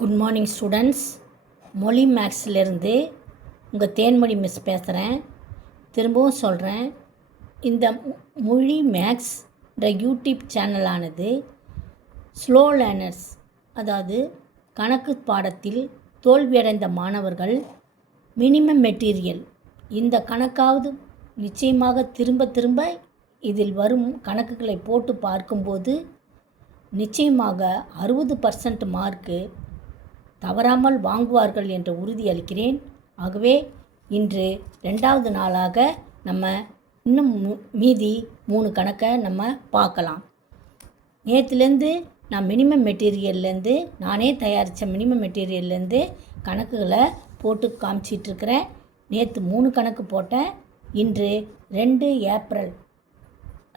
Good morning students. மொழி மேக்ஸ்லேருந்து உங்கள் Thenmozhi miss பேசுகிறேன். திரும்பவும் சொல்கிறேன், இந்த மொழி மேக்ஸ்ன்ற யூடியூப் சேனலானது ஸ்லோ லேர்னர்ஸ், அதாவது கணக்கு பாடத்தில் தோல்வியடைந்த மாணவர்கள் மினிமம் மெட்டீரியல் இந்த கணக்காவது நிச்சயமாக திரும்ப திரும்ப இதில் வரும் கணக்குகளை போட்டு பார்க்கும்போது நிச்சயமாக 60% மார்க்கு தவறாமல் வாங்குவார்கள் என்ற உறுதி அளிக்கிறேன். ஆகவே இன்று 2வது நாளாக நம்ம இன்னும் மீதி 3 கணக்கை நம்ம பார்க்கலாம். நேற்றுலேருந்து நான் மினிமம் மெட்டீரியல்லேருந்து நானே தயாரித்த மினிமம் மெட்டீரியல்லேருந்து கணக்குகளை போட்டு காமிச்சிட்ருக்கிறேன். நேற்று 3 கணக்கு போட்டேன். இன்று 2 ஏப்ரல்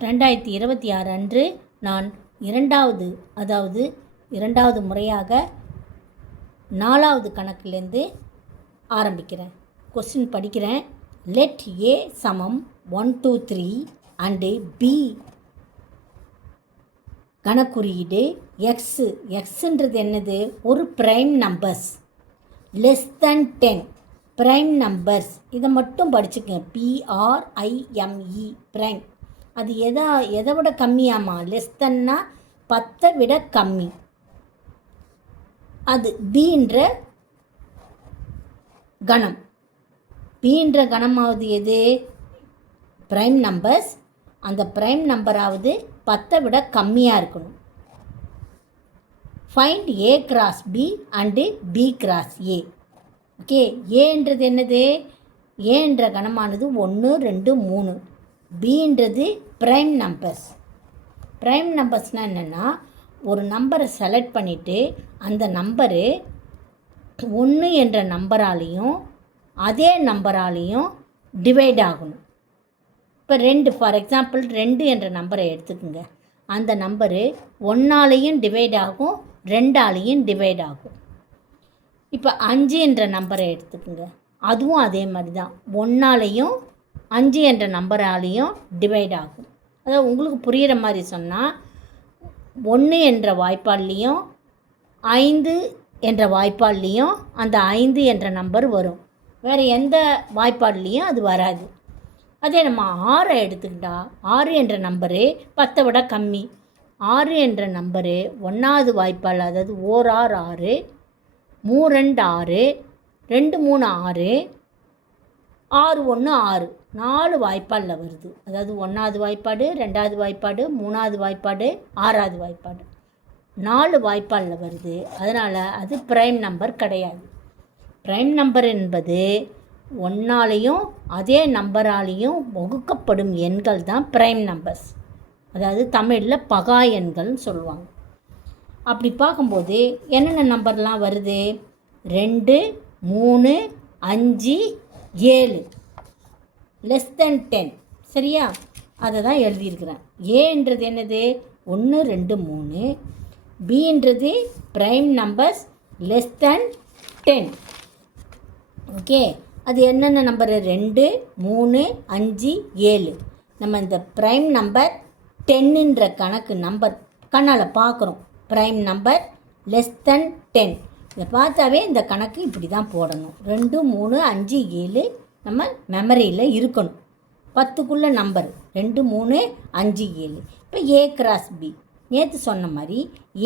2026 அன்று நான் இரண்டாவது முறையாக 4வது கணக்குலேருந்து ஆரம்பிக்கிறேன். கொஸ்டின் படிக்கிறேன். லெட் ஏ சமம் 1 2 3 அண்டு பி கணக்குறியீடு எக்ஸுன்றது என்னது? ஒரு prime numbers less than 10 prime numbers. இதை மட்டும் படிச்சுக்கங்க. PRIME prime. அது எதை விட கம்மியாமா? லெஸ் தென்னா 10 விட கம்மி. அது பீன்ற கணம். பீன்ற கணமாவது எது? Prime numbers. அந்த ப்ரைம் நம்பராவது 10 விட கம்மியாக இருக்கணும். Find A cross B and B cross A. Okay, ஏன்றது என்னது? ஏன்ற கணமானது 1 2 3. பீன்றது ப்ரைம் நம்பர்ஸ். ப்ரைம் நம்பர்ஸ்னால் என்னென்னா, ஒரு நம்பரை செலக்ட் பண்ணிவிட்டு அந்த நம்பரு 1 என்ற நம்பராலையும் அதே நம்பராலையும் டிவைட் ஆகணும். இப்போ 2, ஃபார் எக்ஸாம்பிள் 2 என்ற நம்பரை எடுத்துக்கோங்க. அந்த நம்பரு 1ஆலையும் டிவைட் ஆகும், 2ஆலையும் டிவைட் ஆகும். இப்போ 5 என்ற நம்பரை எடுத்துக்கோங்க. அதுவும் அதே மாதிரி தான், 1ஆலையும் 5 என்ற நம்பராலையும் டிவைட் ஆகும். அதாவது உங்களுக்கு புரிகிற மாதிரி சொன்னால், 1 என்ற வாய்ப்பாட்லேயும் 5 என்ற வாய்ப்பாட்லேயும் அந்த 5 என்ற நம்பர் வரும். வேறு எந்த வாய்ப்பாட்லேயும் அது வராது. அதே நம்ம 6 எடுத்துக்கிட்டால் 6 என்ற நம்பரு 10 விட கம்மி. 6 என்ற நம்பரு 1வது வாய்ப்பால், அதாவது 1 6 6, 3 2 6, 2 3 6, 6 1 6, 4 வாய்ப்பாடில் வருது. அதாவது 1வது வாய்ப்பாடு, 2வது வாய்ப்பாடு, 3வது வாய்ப்பாடு, 6வது வாய்ப்பாடு, 4 வாய்ப்பாடில் வருது. அதனால் அது ப்ரைம் நம்பர் கிடையாது. ப்ரைம் நம்பர் என்பது 1ஆலையும் அதே நம்பராலையும் வகுக்கப்படும் எண்கள் தான் ப்ரைம் நம்பர்ஸ். அதாவது தமிழில் பகா எண்கள்னு சொல்லுவாங்க. அப்படி பார்க்கும்போது என்னென்ன நம்பர்லாம் வருது? 2 3 5 7 லெஸ் தென் 10. சரியா? அதை தான் எழுதியிருக்கிறேன். ஏன்றது என்னது? 1 2 3. பீன்றது prime numbers less than 10. Okay, அது என்னென்ன நம்பரு? 2 3 5 7. நம்ம இந்த ப்ரைம் நம்பர் 10ன்ற கணக்கு நம்பர் கண்ணால் பார்க்குறோம். Prime number less than 10. இதை பார்த்தாவே இந்த கணக்கு இப்படி தான் போடணும். 2 3 5 7 நம்ம மெமரியில் இருக்கணும். 10க்குள்ள நம்பர் 2 3 5 7. இப்போ A கிராஸ் B. நேற்று சொன்ன மாதிரி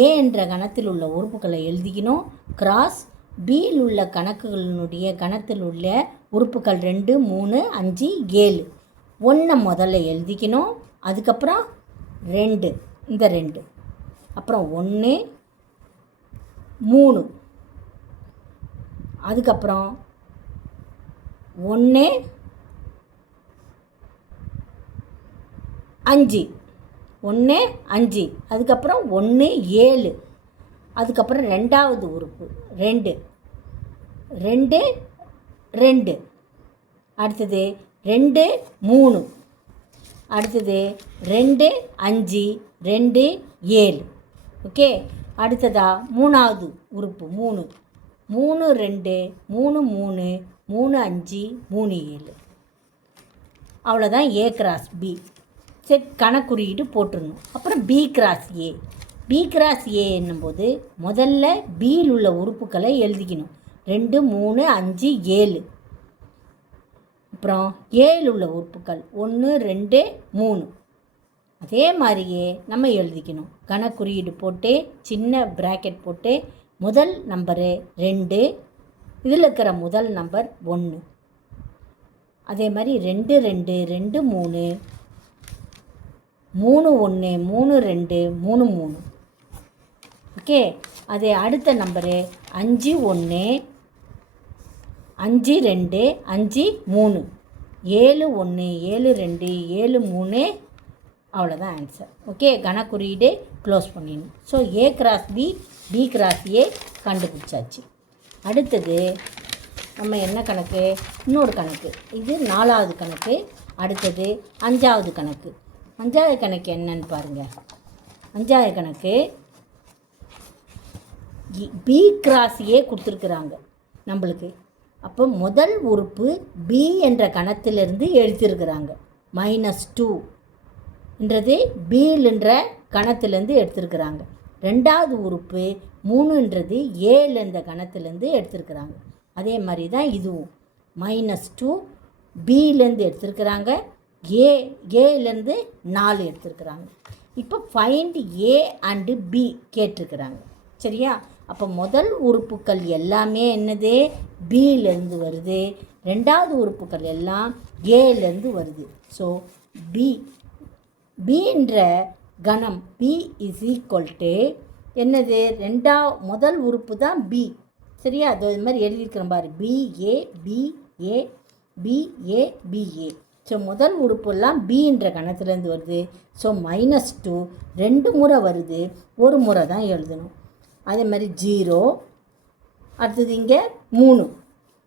A என்ற கணத்தில் உள்ள உறுப்புகளை எழுதிக்கணும். கிராஸ் Bயில் உள்ள கணக்குகளினுடைய கணத்தில் உள்ள உறுப்புகள் 2 3 5 7. 1 முதல்ல எழுதிக்கணும். அதுக்கப்புறம் 2, இந்த 2, அப்புறம் 1 3, அதுக்கப்புறம் 1 5, 1 5, அதுக்கப்புறம் 1 7, அதுக்கப்புறம் 2வது உறுப்பு 2 2 2, அடுத்தது 2 3, அடுத்தது 2 5 2 7. ஓகே, அடுத்ததா 3வது உறுப்பு 3 3 2 3 3 3 5 3 7. அவ்வளோதான் A கிராஸ் B. சரி, கணக்குறியீடு போட்டுடணும். அப்புறம் B cross A. B cross A என்னும்போது முதல்ல பியில் உள்ள உறுப்புகளை எழுதிக்கணும். 2 3 5 7. அப்புறம் ஏழு உள்ள உறுப்புகள் 1 2 3. அதே மாதிரியே நம்ம எழுதிக்கணும். கணக்குறியீடு போட்டு சின்ன ப்ராக்கெட் போட்டு முதல் நம்பரு 2, இதில் இருக்கிற முதல் நம்பர் 1. அதே மாதிரி 2 2 2 3 3 1 3 2 3 3. ஓகே. அதே அடுத்த நம்பரு 5 1 5 2 5 3 7 1 7 2 7 3. அவ்வளோதான் ஆன்சர். ஓகே. கணக்குறியீடு க்ளோஸ் பண்ணிடணும். So A cross B, B cross A கண்டுபிடிச்சாச்சு. அடுத்தது நம்ம என்ன கணக்கு? இன்னொரு கணக்கு. இது 4வது கணக்கு. அடுத்தது 5வது கணக்கு. 5வது கணக்கு என்னன்னு பாருங்கள். 5வது கணக்கு பி கிராஸ் ஏ கொடுத்துருக்குறாங்க நம்மளுக்கு. அப்போ முதல் உறுப்பு பி என்ற கணத்திலிருந்து எழுதியிருக்கிறாங்க. -2 என்றது பின்ற கணத்திலேருந்து எடுத்திருக்கிறாங்க. ரெண்டாவது உறுப்பு 3ன்றது ஏழு என்ற கணத்திலேருந்து எடுத்திருக்கிறாங்க. அதே மாதிரி தான் இதுவும் -2 பிலேருந்து எடுத்திருக்கிறாங்க, ஏலேருந்து 4 எடுத்திருக்கிறாங்க. இப்போ ஃபைண்ட் ஏ அண்டு பி கேட்டிருக்கிறாங்க. சரியா? அப்போ முதல் உறுப்புக்கள் எல்லாமே என்னது? பிலேருந்து வருது. ரெண்டாவது உறுப்புக்கள் எல்லாம் ஏலேருந்து வருது. ஸோ பின்ற கணம் பி இஸ் ஈக்குவல் டு என்னது? முதல் உறுப்பு தான் பி. சரியா? அது இது மாதிரி எழுதியிருக்கிற பாரு. BA BA BA BA. So முதல் உறுப்புலாம் பின்ற கணத்துலேருந்து வருது. ஸோ -2 2 முறை வருது, ஒரு முறை தான் எழுதணும். அதே மாதிரி 0. அடுத்தது இங்கே 3.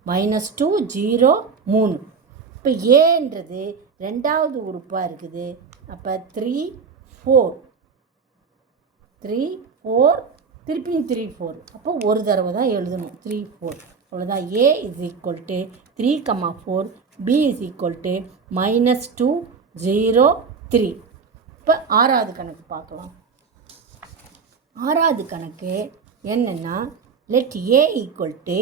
-2 0 3. இப்போ ஏன்றது ரெண்டாவது உறுப்பாக இருக்குது. அப்போ 3 4 3 4 திருப்பியும் 3 4. அப்போ ஒரு தடவை தான் எழுதணும். 3 4. அவ்வளோதான். A is equal to 3, 4. B is equal to -2 0 3. இப்போ 6வது கணக்கு பார்க்கலாம். 6வது கணக்கு என்னென்னா, let A equal to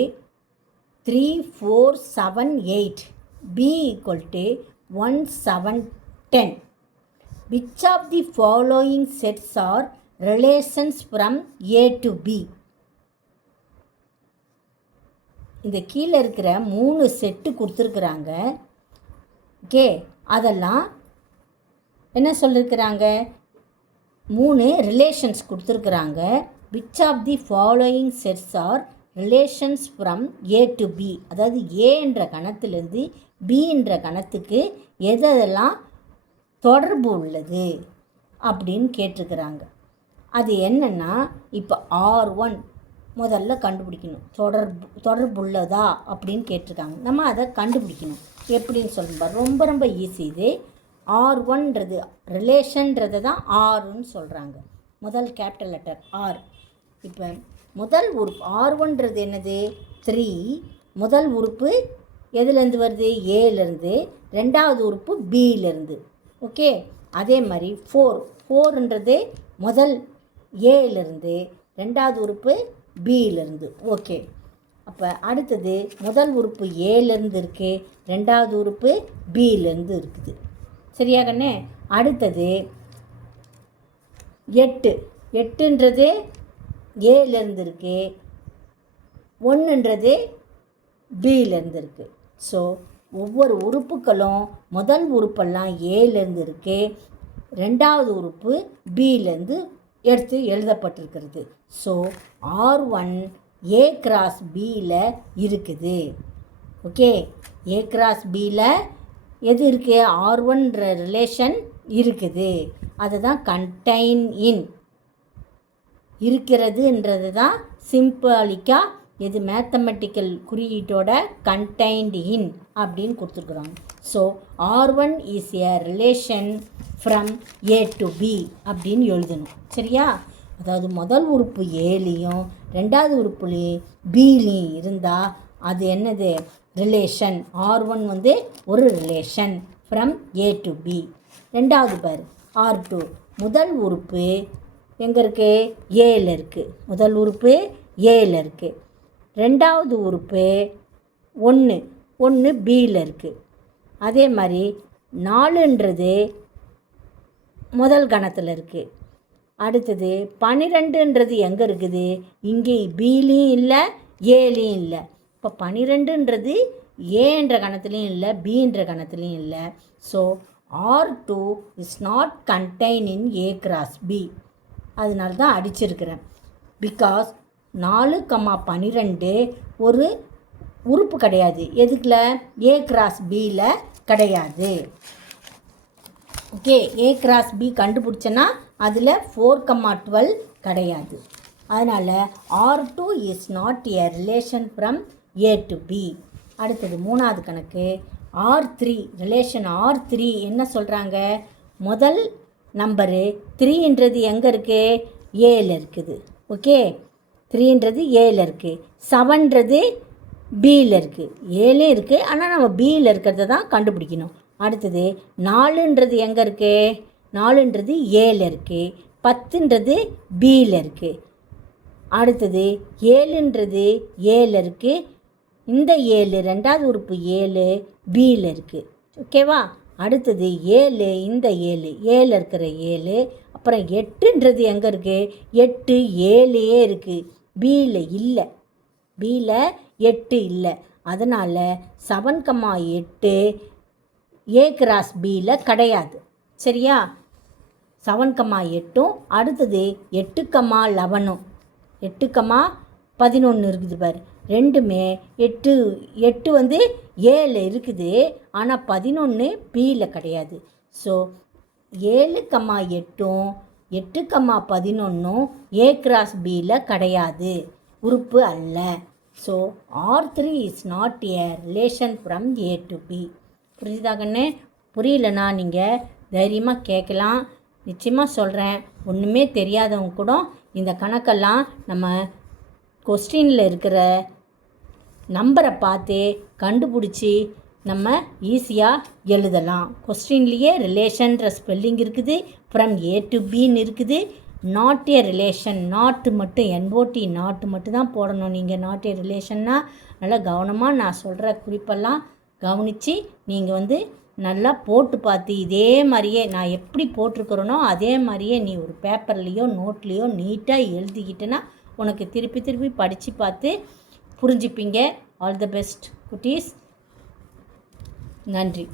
3 4 7 8, B equal to 1 7 10. Which of the following sets are relations from A to B? இந்த கீழே இருக்கிற 3 செட்டு கொடுத்துருக்குறாங்க. ஓகே. அதெல்லாம் என்ன சொல்லியிருக்கிறாங்க? 3 ரிலேஷன்ஸ் கொடுத்துருக்குறாங்க. Which of the following sets are relations from A to B? அதாவது ஏ என்ற கணத்திலிருந்து பி என்ற கணத்துக்கு எதெல்லாம் தொடர்பு உள்ளது அப்படின்னு கேட்டிருக்கிறாங்க. அது என்னென்னா, இப்போ R1 முதல்ல கண்டுபிடிக்கணும். தொடர்புள்ளதா அப்படின்னு கேட்டிருக்காங்க. நம்ம அதை கண்டுபிடிக்கணும். எப்படின்னு சொல்லுங்க. ரொம்ப ரொம்ப ஈஸி இது. R1ன்றது ரிலேஷன்றது தான் ஆர்ன்னு சொல்கிறாங்க. முதல் கேபிட்டல் லெட்டர் ஆர். இப்போ முதல் உறுப்பு R1ன்றது என்னது? 3. முதல் உறுப்பு எதுலேருந்து வருது? ஏலேருந்து. ரெண்டாவது உறுப்பு பியிலேருந்து. ஓகே. அதே மாதிரி 4ன்றது முதல் ஏலேருந்து, ரெண்டாவது உறுப்பு பியிலேருந்து. ஓகே. அப்போ அடுத்தது முதல் உறுப்பு ஏலேருந்து இருக்குது, ரெண்டாவது உறுப்பு பியிலேருந்து இருக்குது. சரியா கண்ணே? அடுத்தது 8ன்றது ஏலேருந்து இருக்குது, 1ன்றது பியிலேருந்து இருக்குது. ஸோ ஒவ்வொரு உறுப்புகளும் முதல் உறுப்பெல்லாம் ஏலேருந்து இருக்குது, ரெண்டாவது உறுப்பு பியிலேருந்து எடுத்து எழுதப்பட்டிருக்கிறது. ஸோ R1 ஏ கிராஸ் பியில் இருக்குது. ஓகே. ஏ கிராஸ் பியில் எது இருக்குது? R1ன்ற ரிலேஷன் இருக்குது. அதுதான் கண்டைன் இன் இருக்கிறதுன்றது தான் சிம்பிளிக்காக எது மேத்தமெட்டிக்கல் குறியீட்டோட கண்டைன்டு இன் அப்படின்னு கொடுத்துருக்குறாங்க. So R1 is a relation from A to B அப்படின்னு எழுதணும். சரியா? அதாவது முதல் உறுப்பு ஏலையும் ரெண்டாவது உறுப்புலையும் பிலையும் இருந்தால் அது என்னது? ரிலேஷன். R1 ஒரு relation from A to B. ரெண்டாவது பார் R2 முதல் உறுப்பு எங்கே இருக்குது? ஏல இருக்குது. முதல் உறுப்பு ஏல இருக்குது. ரெண்டாவது உறுப்பு 1 பியில் இருக்குது. அதே மாதிரி 4ன்றது முதல் கணத்தில் இருக்குது. அடுத்தது 12ன்றது எங்கே இருக்குது? இங்கே பிலையும் இல்லை ஏலையும் இல்லை. இப்போ 12ன்றது ஏன்ற கணத்துலையும் இல்லை பின்ற கணத்துலையும் இல்லை. So R2 is not contain in A cross B. அதனால தான் அடிச்சிருக்கிறேன். பிகாஸ் 4,12 ஒரு உறுப்பு கிடையாது. எதுக்குல? A கிராஸ் பியில் கிடையாது. ஓகே, A கிராஸ் B கண்டுபிடிச்சேன்னா அதில் 4,12 கிடையாது. அதனால் R2 is not a relation from A to B. அடுத்தது மூணாவது கணக்கு R3. ரிலேஷன் R3 என்ன சொல்கிறாங்க? முதல் நம்பரு 3ன்றது எங்கே இருக்குது? ஏல இருக்குது. ஓகே, 3ன்றது ஏல இருக்குது. 7ன்றது பியில் இருக்குது. ஏலே இருக்குது, ஆனால் நம்ம பியில் இருக்கிறத தான் கண்டுபிடிக்கணும். அடுத்தது 4ன்றது எங்கே இருக்குது? 4ன்றது ஏல இருக்குது. 10ன்றது பியில் இருக்குது. அடுத்தது 7ன்றது ஏல இருக்குது. இந்த 7 ரெண்டாவது உறுப்பு 7 பியில் இருக்குது. ஓகேவா? அடுத்தது 7 இந்த 7 ஏல இருக்கிற 7. அப்புறம் 8ன்றது எங்கே இருக்குது? 8 ஏலையே இருக்குது, பியில் இல்லை. பியில் 8 இல்லை. அதனால் 7,8 A கிராஸ் பியில் கிடையாது. சரியா? 7,8. அடுத்தது 8,11. 8,11 இருக்குது பாரு. ரெண்டுமே 8 வந்து ஏல இருக்குது, ஆனால் 11 பியில் கிடையாது. ஸோ 7,8 8,11 A கிராஸ் பியில் கிடையாது, உறுப்பு அல்ல. So R3 is not a relation from A to B. புரியுதா கண்ணு? புரியலனா நீங்கள் தைரியமாக கேட்கலாம். நிச்சயமாக சொல்கிறேன், ஒன்றுமே தெரியாதவங்க கூட இந்த கணக்கெல்லாம் நம்ம கொஸ்டினில் இருக்கிற நம்பரை பார்த்து கண்டுபிடிச்சி நம்ம ஈஸியாக எழுதலாம். கொஸ்டின்லேயே ரிலேஷன்ற ஸ்பெல்லிங் இருக்குது, ஃப்ரம் A to Bன்னு இருக்குது. நாட் ஏ ரிலேஷன், நாட்டு மட்டும் NOT நாட்டு மட்டும் தான் போடணும். நீங்கள் நாட் ஏ ரிலேஷன்னா நல்லா கவனமாக நான் சொல்கிற குறிப்பெல்லாம் கவனித்து நீங்கள் வந்து நல்லா போட்டு பார்த்து இதே மாதிரியே நான் எப்படி போட்டிருக்கிறேனோ அதே மாதிரியே நீ ஒரு பேப்பர்லேயோ நோட்லேயோ நீட்டாக எழுதிக்கிட்டேன்னா உனக்கு திருப்பி திருப்பி படித்து பார்த்து புரிஞ்சுப்பீங்க. ஆல் தி பெஸ்ட் குட்டீஸ். நன்றி.